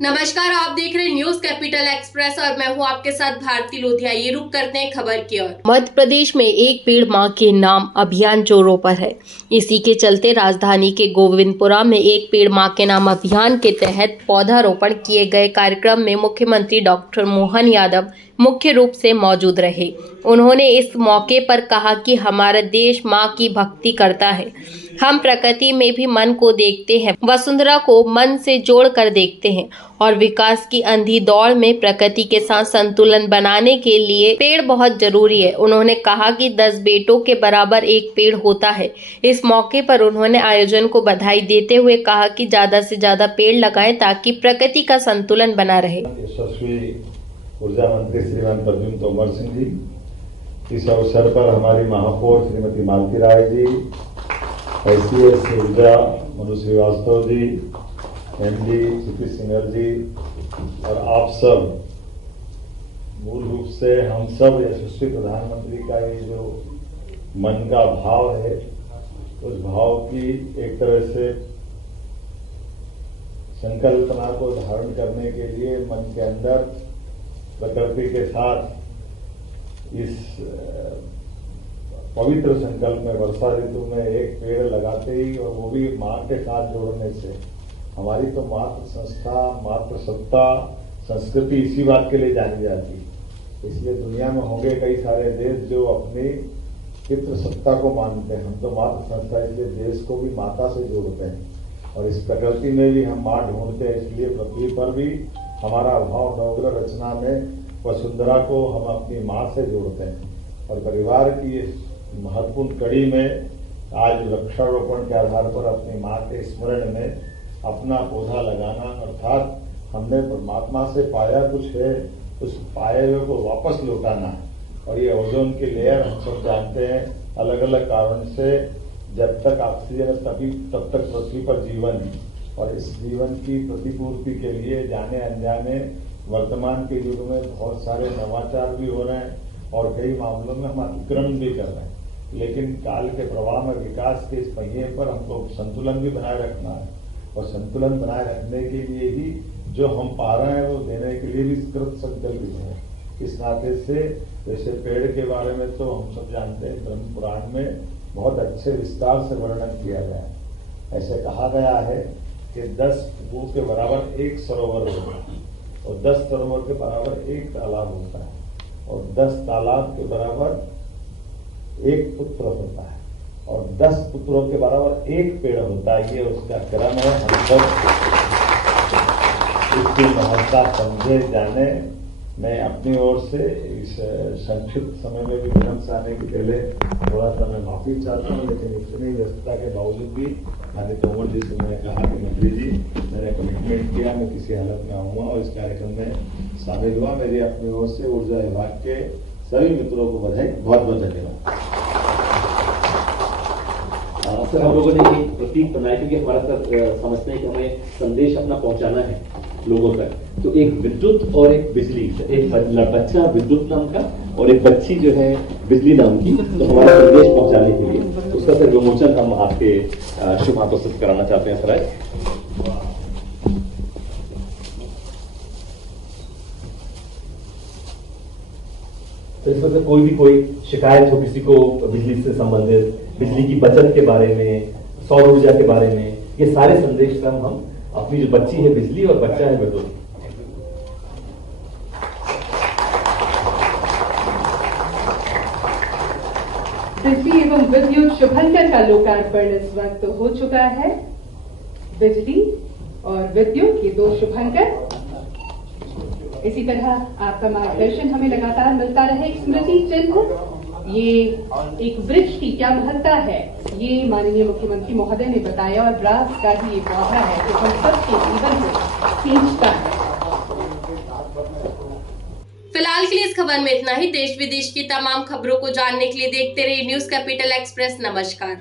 नमस्कार, आप देख रहे हैं न्यूज कैपिटल एक्सप्रेस और मैं हूं आपके साथ भारती लोधिया। ये रुक करते हैं खबर की ओर। मध्य प्रदेश में एक पेड़ मां के नाम अभियान जोरों पर है। इसी के चलते राजधानी के गोविंदपुरा में एक पेड़ मां के नाम अभियान के तहत पौधारोपण किए गए कार्यक्रम में मुख्यमंत्री डॉक्टर मोहन यादव मुख्य रूप से मौजूद रहे। उन्होंने इस मौके पर कहा कि हमारा देश मां की भक्ति करता है। हम प्रकृति में भी मन को देखते हैं, वसुंधरा को मन से जोड़ कर देखते हैं और विकास की अंधी दौड़ में प्रकृति के साथ संतुलन बनाने के लिए पेड़ बहुत जरूरी है। उन्होंने कहा कि 10 बेटों के बराबर एक पेड़ होता है। इस मौके पर उन्होंने आयोजन को बधाई देते हुए कहा कि ज्यादा से ज्यादा पेड़ लगाएं ताकि प्रकृति का संतुलन बना रहे। यशस्वी ऊर्जा मंत्री श्रीमान प्रद्युम्न तोमर सिंह जी, इस अवसर पर हमारी महापौर श्रीमती मालती राय जी, ICS ऊर्जा Manu Srivastava ji, MD CP singer जी और आप सब, मूल रूप से हम सब यशस्वी प्रधानमंत्री का ये जो मन का भाव है, उस भाव की एक तरह से संकल्पना को धारण करने के लिए मन के अंदर प्रकृति के साथ इस पवित्र संकल्प में वर्षा ऋतु में एक पेड़ लगाते ही, और वो भी मां के साथ जोड़ने से, हमारी तो मातृ संस्था, मातृ सत्ता, संस्कृति इसी बात के लिए जानी जाती है। इसलिए दुनिया में होंगे कई सारे देश जो अपनी पितृ सत्ता को मानते हैं, हम तो मातृ संस्था, इसलिए देश को भी माता से जोड़ते हैं और इस प्रकृति में भी हम मां ढूंढते हैं। इसलिए पृथ्वी पर भी हमारा भाव नवग्रह रचना में वसुंधरा को हम अपनी मां से जोड़ते हैं और परिवार की इस महत्वपूर्ण कड़ी में आज वृक्षारोपण के आधार पर अपनी मां के स्मरण में अपना पौधा लगाना, अर्थात हमने परमात्मा से पाया कुछ है, उस पाए हुए को वापस लौटाना है। और ये ओजोन की लेयर हम सब जानते हैं, अलग अलग कारण से जब तक ऑक्सीजन है तब तक पृथ्वी पर जीवन है और इस जीवन की प्रतिपूर्ति के लिए जाने अनजाने वर्तमान के युग में बहुत सारे नवाचार भी हो रहे हैं और कई मामलों में हम अतिक्रमण भी कर रहे हैं। लेकिन काल के प्रवाह में विकास के इस पहिए पर हमको संतुलन भी बनाए रखना है और संतुलन बनाए रखने के लिए ही जो हम पा रहे हैं वो देने के लिए भी कृत संकल्पित है। इस नाते से जैसे पेड़ के बारे में तो हम सब जानते हैं, ब्रह्म पुराण में बहुत अच्छे विस्तार से वर्णन किया गया है। ऐसे कहा गया है कि 10 कुओं के बराबर एक सरोवर होता है और 10 सरोवर के बराबर एक तालाब होता है और 10 तालाब के बराबर एक पुत्र होता है और 10 पुत्रों के बराबर एक पेड़ होता है। ये उसका क्रम है। हम सब इसकी महत्ता समझे जाने। मैं अपनी ओर से इस संक्षिप्त समय में भी विनम्र से आने के पहले थोड़ा सा मैं माफी चाहता हूँ, लेकिन इतनी व्यस्तता के बावजूद भी माननीय तोमर जी से मैंने कहा कि मंत्री जी, मैंने कमिटमेंट किया, मैं किसी हालत में आऊंगा और इस कार्यक्रम में शामिल हुआ। मेरी अपनी ओर से ऊर्जा विभाग के सभी मित्रों को बधाई, बहुत बहुत धन्यवाद। सर, हम लोगों ने एक प्रतीक बनाया क्योंकि हमारा सर समझते हैं कि हमें संदेश अपना पहुंचाना है लोगों तक। तो एक विद्युत और एक बिजली, एक बच्चा विद्युत नाम का और एक बच्ची जो है बिजली नाम की, तो हमारा संदेश पहुंचाने के लिए उसका सर विमोचन हम आपके शुभ हाथों से कराना चाहते हैं। सर तो इस वक्त कोई शिकायत हो किसी को बिजली से संबंधित, बिजली की बचत के बारे में, सौर ऊर्जा के बारे में, ये सारे संदेश हम अपनी जो बच्ची है बिजली और बच्चा है विद्युत, बिजली एवं विद्युत शुभंकर का लोकार्पण इस वक्त हो चुका है। बिजली और विद्युत ये 2 शुभंकर। इसी तरह आपका मार्गदर्शन हमें लगातार मिलता रहे। स्मृति चिन्ह, ये एक वृक्ष की क्या महत्ता है, ये माननीय मुख्यमंत्री महोदय ने बताया और ब्रास का ही ये पौधा है जो हम सबके जीवन को सींचता है। फिलहाल के लिए इस खबर में इतना ही। देश विदेश की तमाम खबरों को जानने के लिए देखते रहिए न्यूज कैपिटल एक्सप्रेस। नमस्कार।